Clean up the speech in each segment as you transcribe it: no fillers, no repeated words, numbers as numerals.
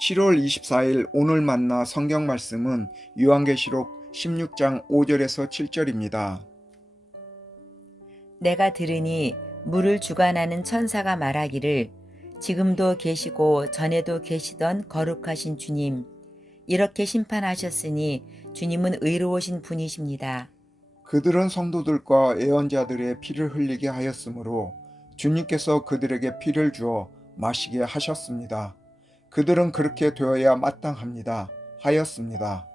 7월 24일 오늘 만나 성경 말씀은 요한계시록 16장 5절에서 7절입니다. 내가 들으니 물을 주관하는 천사가 말하기를 지금도 계시고 전에도 계시던 거룩하신 주님, 이렇게 심판하셨으니 주님은 의로우신 분이십니다. 그들은 성도들과 예언자들의 피를 흘리게 하였으므로 주님께서 그들에게 피를 주어 마시게 하셨습니다. 그들은 그렇게 되어야 마땅합니다. 하였습니다.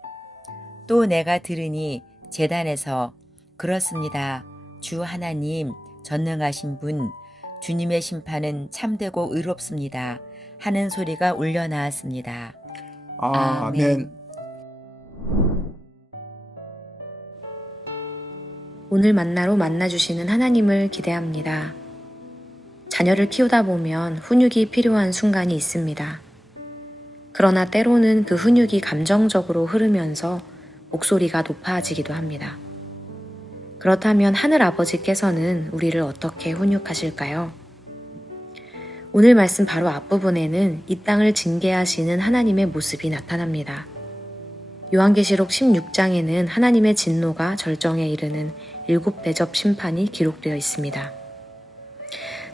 또 내가 들으니 제단에서 그렇습니다. 주 하나님, 전능하신 분, 주님의 심판은 참되고 의롭습니다. 하는 소리가 울려 나왔습니다. 아멘. 오늘 만나로 만나주시는 하나님을 기대합니다. 자녀를 키우다 보면 훈육이 필요한 순간이 있습니다. 그러나 때로는 그 훈육이 감정적으로 흐르면서 목소리가 높아지기도 합니다. 그렇다면 하늘 아버지께서는 우리를 어떻게 훈육하실까요? 오늘 말씀 바로 앞부분에는 이 땅을 징계하시는 하나님의 모습이 나타납니다. 요한계시록 16장에는 하나님의 진노가 절정에 이르는 7대접 심판이 기록되어 있습니다.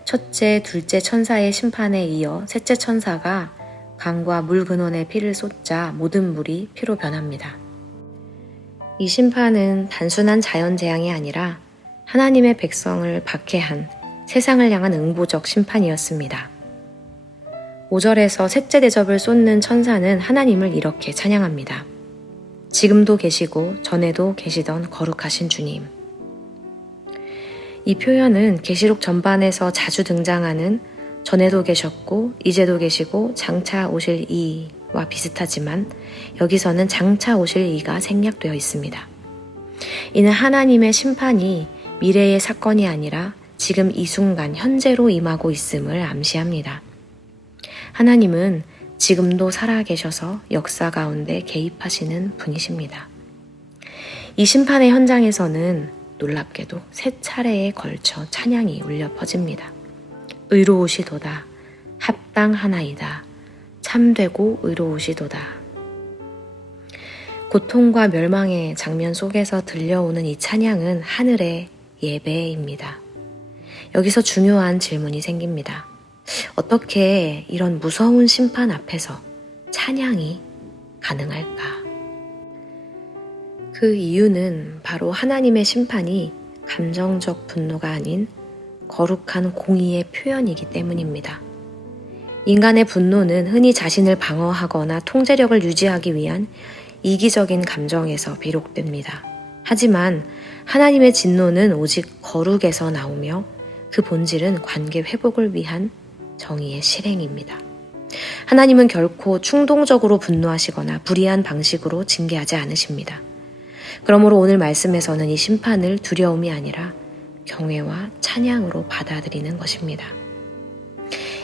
첫째, 둘째 천사의 심판에 이어 셋째 천사가 강과 물 근원에 피를 쏟자 모든 물이 피로 변합니다. 이 심판은 단순한 자연재앙이 아니라 하나님의 백성을 박해한 세상을 향한 응보적 심판이었습니다. 5절에서 셋째 대접을 쏟는 천사는 하나님을 이렇게 찬양합니다. 지금도 계시고 전에도 계시던 거룩하신 주님. 이 표현은 계시록 전반에서 자주 등장하는 전에도 계셨고 이제도 계시고 장차 오실 이와 비슷하지만 여기서는 장차 오실 이가 생략되어 있습니다. 이는 하나님의 심판이 미래의 사건이 아니라 지금 이 순간 현재로 임하고 있음을 암시합니다. 하나님은 지금도 살아계셔서 역사 가운데 개입하시는 분이십니다. 이 심판의 현장에서는 놀랍게도 세 차례에 걸쳐 찬양이 울려 퍼집니다. 의로우시도다, 합당하나이다, 참되고 의로우시도다. 고통과 멸망의 장면 속에서 들려오는 이 찬양은 하늘의 예배입니다. 여기서 중요한 질문이 생깁니다. 어떻게 이런 무서운 심판 앞에서 찬양이 가능할까? 그 이유는 바로 하나님의 심판이 감정적 분노가 아닌 거룩한 공의의 표현이기 때문입니다. 인간의 분노는 흔히 자신을 방어하거나 통제력을 유지하기 위한 이기적인 감정에서 비롯됩니다. 하지만 하나님의 진노는 오직 거룩에서 나오며 그 본질은 관계 회복을 위한 정의의 실행입니다. 하나님은 결코 충동적으로 분노하시거나 불의한 방식으로 징계하지 않으십니다. 그러므로 오늘 말씀에서는 이 심판을 두려움이 아니라 경외와 찬양으로 받아들이는 것입니다.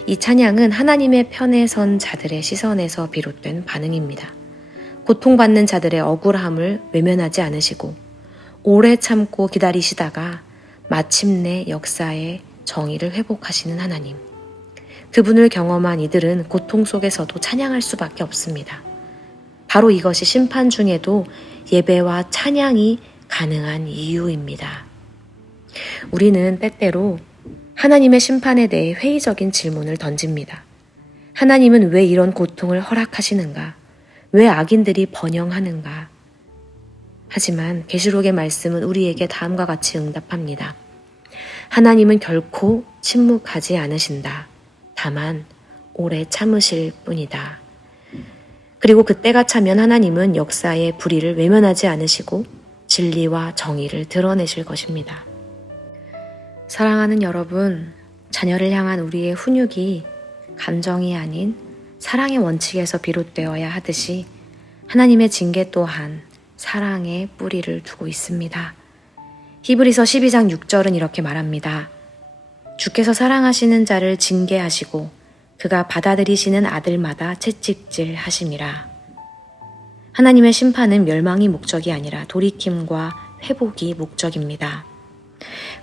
이 찬양은 하나님의 편에 선 자들의 시선에서 비롯된 반응입니다. 고통받는 자들의 억울함을 외면하지 않으시고 오래 참고 기다리시다가 마침내 역사의 정의를 회복하시는 하나님. 그분을 경험한 이들은 고통 속에서도 찬양할 수밖에 없습니다. 바로 이것이 심판 중에도 예배와 찬양이 가능한 이유입니다. 우리는 때때로 하나님의 심판에 대해 회의적인 질문을 던집니다. 하나님은 왜 이런 고통을 허락하시는가? 왜 악인들이 번영하는가? 하지만 계시록의 말씀은 우리에게 다음과 같이 응답합니다. 하나님은 결코 침묵하지 않으신다. 다만 오래 참으실 뿐이다. 그리고 그때가 차면 하나님은 역사의 불의를 외면하지 않으시고 진리와 정의를 드러내실 것입니다. 사랑하는 여러분, 자녀를 향한 우리의 훈육이 감정이 아닌 사랑의 원칙에서 비롯되어야 하듯이 하나님의 징계 또한 사랑의 뿌리를 두고 있습니다. 히브리서 12장 6절은 이렇게 말합니다. 주께서 사랑하시는 자를 징계하시고 그가 받아들이시는 아들마다 채찍질 하심이라. 하나님의 심판은 멸망이 목적이 아니라 돌이킴과 회복이 목적입니다.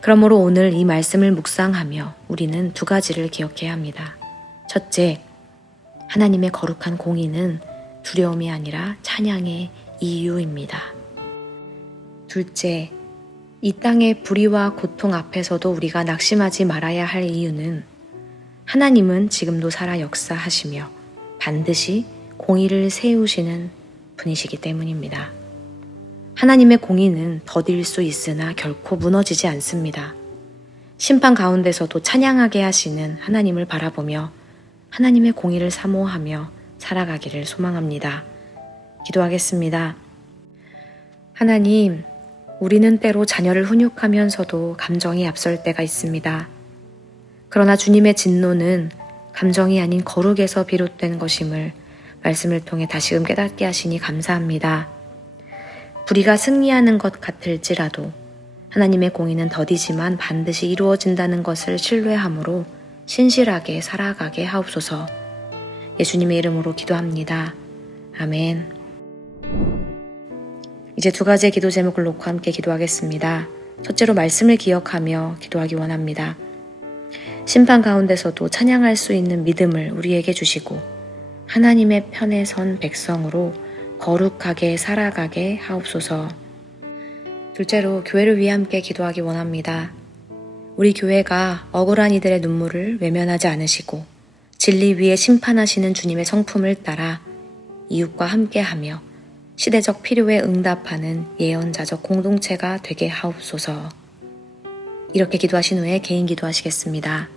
그러므로 오늘 이 말씀을 묵상하며 우리는 두 가지를 기억해야 합니다. 첫째, 하나님의 거룩한 공의는 두려움이 아니라 찬양의 이유입니다. 둘째, 이 땅의 불의와 고통 앞에서도 우리가 낙심하지 말아야 할 이유는 하나님은 지금도 살아 역사하시며 반드시 공의를 세우시는 분이시기 때문입니다. 하나님의 공의는 더딜 수 있으나 결코 무너지지 않습니다. 심판 가운데서도 찬양하게 하시는 하나님을 바라보며 하나님의 공의를 사모하며 살아가기를 소망합니다. 기도하겠습니다. 하나님, 우리는 때로 자녀를 훈육하면서도 감정이 앞설 때가 있습니다. 그러나 주님의 진노는 감정이 아닌 거룩에서 비롯된 것임을 말씀을 통해 다시금 깨닫게 하시니 감사합니다. 불의가 승리하는 것 같을지라도 하나님의 공의는 더디지만 반드시 이루어진다는 것을 신뢰함으로 신실하게 살아가게 하옵소서. 예수님의 이름으로 기도합니다. 아멘. 이제 두 가지의 기도 제목을 놓고 함께 기도하겠습니다. 첫째로 말씀을 기억하며 기도하기 원합니다. 심판 가운데서도 찬양할 수 있는 믿음을 우리에게 주시고 하나님의 편에 선 백성으로 거룩하게 살아가게 하옵소서. 둘째로 교회를 위해 함께 기도하기 원합니다. 우리 교회가 억울한 이들의 눈물을 외면하지 않으시고 진리 위에 심판하시는 주님의 성품을 따라 이웃과 함께하며 시대적 필요에 응답하는 예언자적 공동체가 되게 하옵소서. 이렇게 기도하신 후에 개인 기도하시겠습니다.